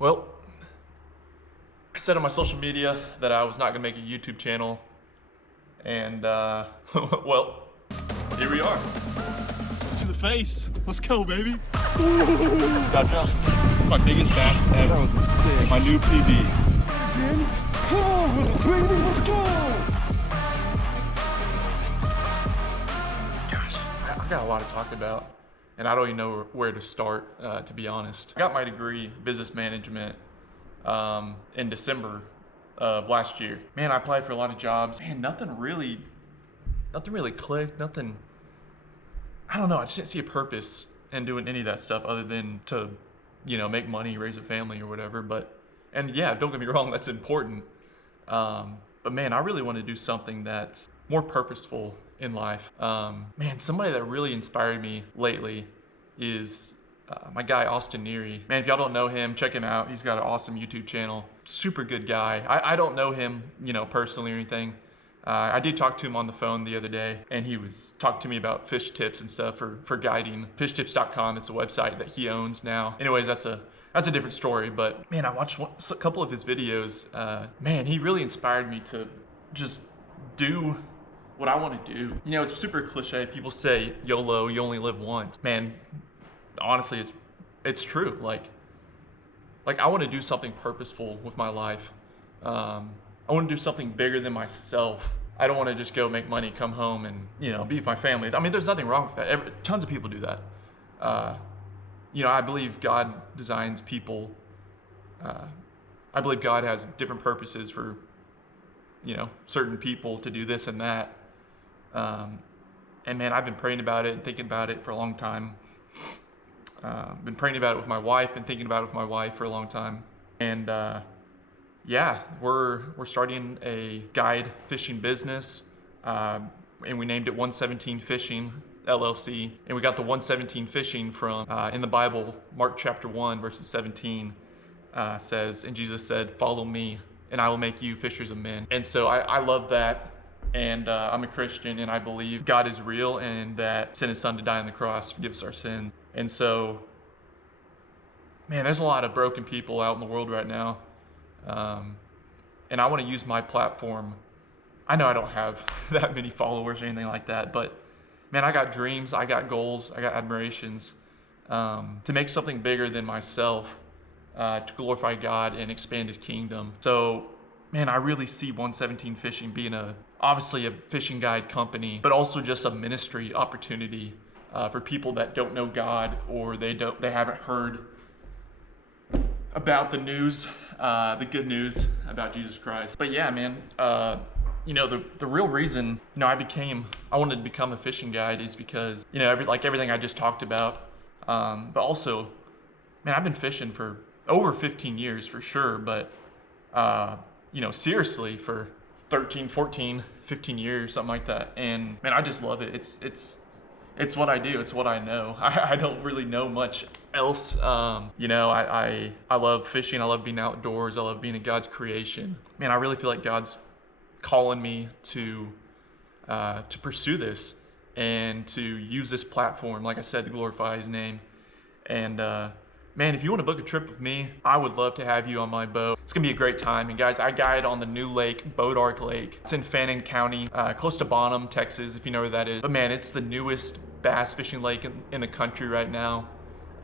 Well, I said on my social media that I was not gonna make a YouTube channel, and well, here we are. To the face. Let's go, baby. Gotcha. My biggest bass ever. That was sick. My new PB. Let's go. Gosh, I've got a lot to talk about, and I don't even know where to start, to be honest. I got my degree, business management, in December of last year. Man, I applied for a lot of jobs. Man, nothing really clicked. Nothing. I don't know. I just didn't see a purpose in doing any of that stuff other than to, make money, raise a family, or whatever. And yeah, don't get me wrong, that's important. But man, I really want to do something that's more purposeful in life. Man, somebody that really inspired me lately is my guy Austin Neary. Man, if y'all don't know him, check him out. He's got an awesome YouTube channel. Super good guy. I don't know him, personally or anything. I did talk to him on the phone the other day, and he was talking to me about fish tips and stuff for guiding. Fishtips.com, it's a website that he owns now. Anyways, that's a different story, but man, I watched a couple of his videos. Man, he really inspired me to just do what I want to do. It's super cliche. People say YOLO, you only live once. Man, honestly, it's true. Like I want to do something purposeful with my life. I want to do something bigger than myself. I don't want to just go make money, come home, and be with my family. I mean, there's nothing wrong with that. Tons of people do that. I believe God designs people. I believe God has different purposes for certain people to do this and that. And man, I've been praying about it and thinking about it for a long time. Been praying about it with my wife and thinking about it with my wife for a long time. And yeah, we're starting a guide fishing business, and we named it 117 Fishing LLC. And we got the 117 fishing from in the Bible. Mark chapter 1 verses 17 says, and Jesus said, "Follow me, and I will make you fishers of men." And so I love that. And I'm a Christian, and I believe God is real, and that sent His Son to die on the cross to forgive us our sins. And so, man, there's a lot of broken people out in the world right now. And I want to use my platform. I know I don't have that many followers or anything like that, but man, I got dreams, I got goals, I got admirations, to make something bigger than myself, to glorify God and expand His kingdom. So, man, I really see 117 Fishing being obviously a fishing guide company, but also just a ministry opportunity, for people that don't know God, or they haven't heard about the news, the good news about Jesus Christ. But yeah, man, the real reason, I wanted to become a fishing guide is because, everything I just talked about, but also, man, I've been fishing for over 15 years for sure, but, seriously for 13, 14, 15 years, something like that. And man, I just love it. It's what I do. It's what I know. I don't really know much else. I love fishing. I love being outdoors. I love being in God's creation. Man, I really feel like God's calling me to pursue this and to use this platform, like I said, to glorify His name. And man, if you want to book a trip with me, I would love to have you on my boat. It's gonna be a great time. And guys, I guide on the new lake, Bodark Lake. It's in Fannin County, close to Bonham, Texas, if you know where that is. But man, it's the newest bass fishing lake in the country right now.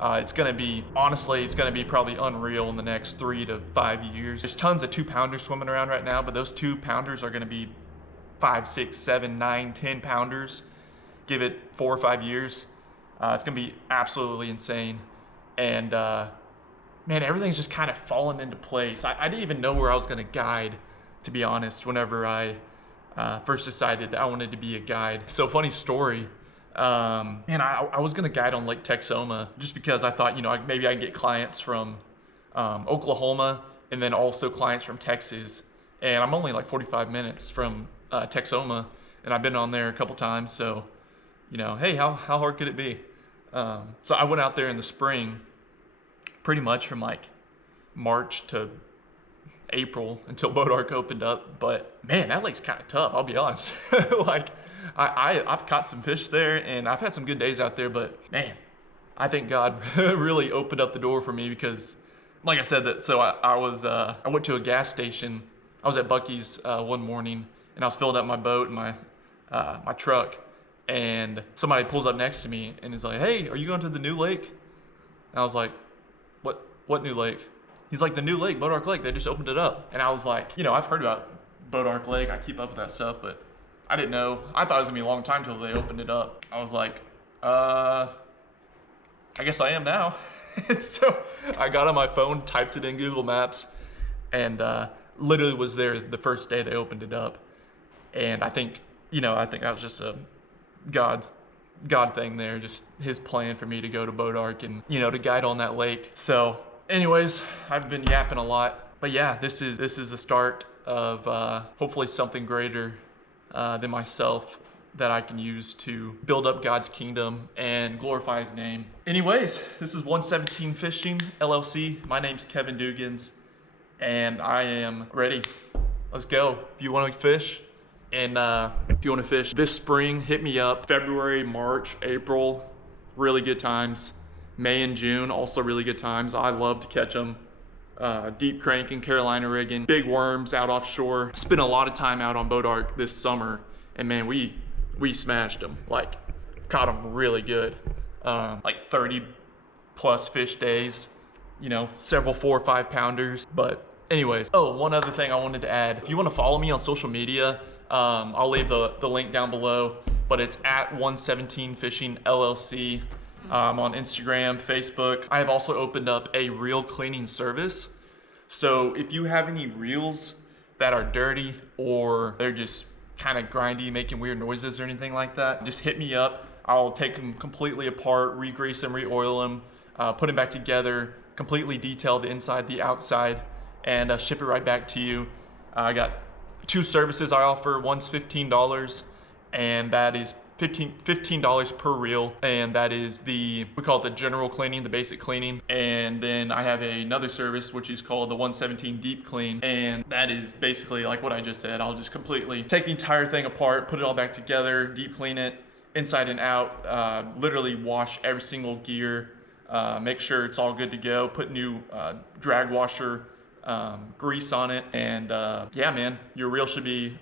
It's gonna be probably unreal in the next 3 to 5 years. There's tons of 2-pounders swimming around right now, but those 2-pounders are gonna be 5, 6, 7, 9, 10 pounders. Give it 4 or 5 years. It's gonna be absolutely insane. And man, everything's just kind of fallen into place. I didn't even know where I was gonna guide, to be honest, whenever I first decided that I wanted to be a guide. So funny story, man, I was gonna guide on Lake Texoma just because I thought, maybe I could get clients from Oklahoma and then also clients from Texas. And I'm only like 45 minutes from Texoma, and I've been on there a couple times. So, hey, how hard could it be? So I went out there in the spring, pretty much from like March to April until Bodark opened up. But man, that lake's kind of tough, I'll be honest. I've caught some fish there, and I've had some good days out there, but man, I think God really opened up the door for me because like I said, that so I went to a gas station. I was at Buc-ee's one morning, and I was filling up my boat and my truck, and somebody pulls up next to me and is like, "Hey, are you going to the new lake?" And I was like, "What new lake?" He's like, "The new lake, Boat Ark Lake. They just opened it up." And I was like, I've heard about Boat Ark Lake. I keep up with that stuff, but I didn't know. I thought it was gonna be a long time till they opened it up. I was like, I guess I am now. And so I got on my phone, typed it in Google Maps, and literally was there the first day they opened it up. And I think that was just a God thing there, just his plan for me to go to Boat Ark and, to guide on that lake. So anyways, I've been yapping a lot, but yeah, this is the start of hopefully something greater than myself that I can use to build up God's kingdom and glorify his name. Anyways, this is 117 Fishing LLC. My name's Kevin Dugans, and I am ready. Let's go. If you want to fish, and if you want to fish this spring, hit me up. February, March, April, really good times. May and June, also really good times. I love to catch them. Deep cranking, Carolina rigging, big worms out offshore. Spent a lot of time out on Boat Ark this summer, and man, we smashed them. Like, caught them really good. Like 30 plus fish days, several 4 or 5 pounders. But anyways, one other thing I wanted to add. If you want to follow me on social media, I'll leave the link down below, but it's at 117 Fishing LLC. On Instagram, Facebook. I have also opened up a reel cleaning service. So if you have any reels that are dirty or they're just kind of grindy, making weird noises or anything like that, just hit me up. I'll take them completely apart, re-grease them, re-oil them, put them back together, completely detail the inside, the outside, and ship it right back to you. I got 2 services I offer. One's $15, and that is $15 per reel, and that is we call it the general cleaning, the basic cleaning. And then I have another service which is called the 117 deep clean, and that is basically like what I just said. I'll just completely take the entire thing apart, put it all back together, deep clean it inside and out, literally wash every single gear, make sure it's all good to go, put new drag washer grease on it, and yeah, man, your reel should be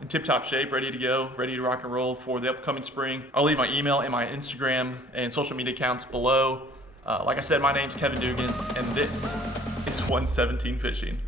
in tip-top shape, ready to go, ready to rock and roll for the upcoming spring. I'll leave my email and my Instagram and social media accounts below. Like I said, my name's Kevin Dugans, and this is 117 Fishing.